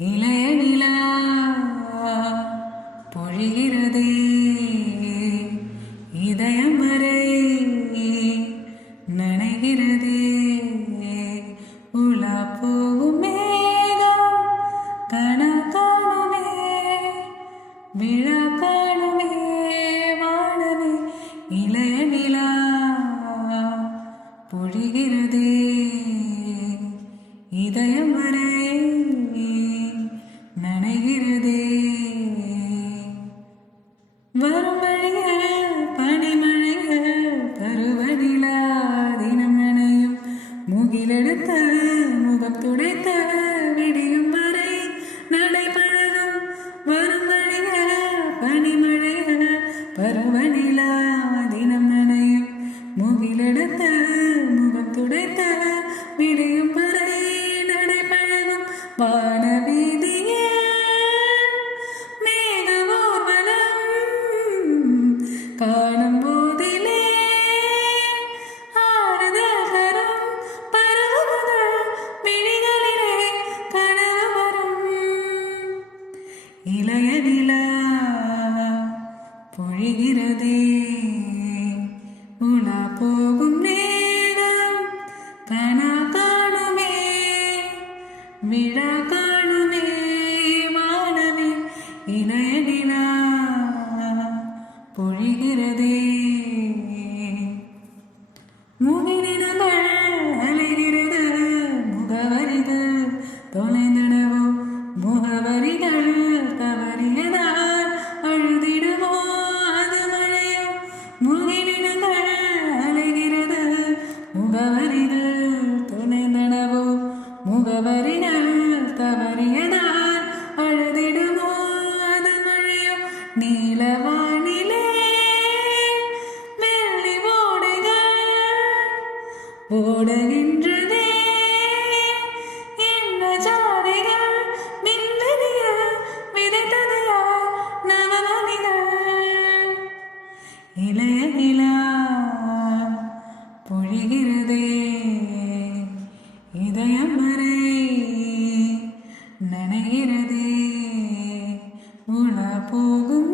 இளைய நிலா பொழிகிறதே இதயம் வரை நனைகிறதே உலா போகும் மேகம் கண காணுமே விழா காணுமே வானமே இளைய நிலா பொழிகிறதே இதயம் வரை நனைகிறதே வரும் வழிகள் பனிமழைகள் பருவநிலா தினம் நனையும் முகிலெடுத்த முகம் துடைத்த விடியும் வரை நடைபழகும் வரும் வழிகள் பனிமழைகள் பருவநிலா தினம் நனையும் முகிலெடுத்த முகம் துடைத்த விடியும் வரை நடைபழகும் வானவீதியே காணும் போதிலே ஆறுதல் தரும் பருவங்கள் விழிகளிலே கனவு வரும் இளைய நிலா பொழிகிறதே உலா போகும் நேரம் கனா காணுமே விழா காணுமே வானமே இளைய நிலா பொழிகிறதே முகிலினங்கள் அலைகிறது முகவரிகள் தொலைந்தனவோ முகவரிகள் தவறியதால் அழுதிடுமோ அது மழையோ முகிலினங்கள் அலைகிறது முகவரிகள் தொலைந்தனவோ முகவரிகள் தவறியதால் அழுதிடுமோ அது மழையோ நீலவானிலே ஓடுகின்றதே என்ன ஜாதிகள் மின்னறிய விதைத்ததையா நவமணிகள் இளைய நிலா பொழிகிறதே இதயம் வரை நனைகிறதே உலா போகும்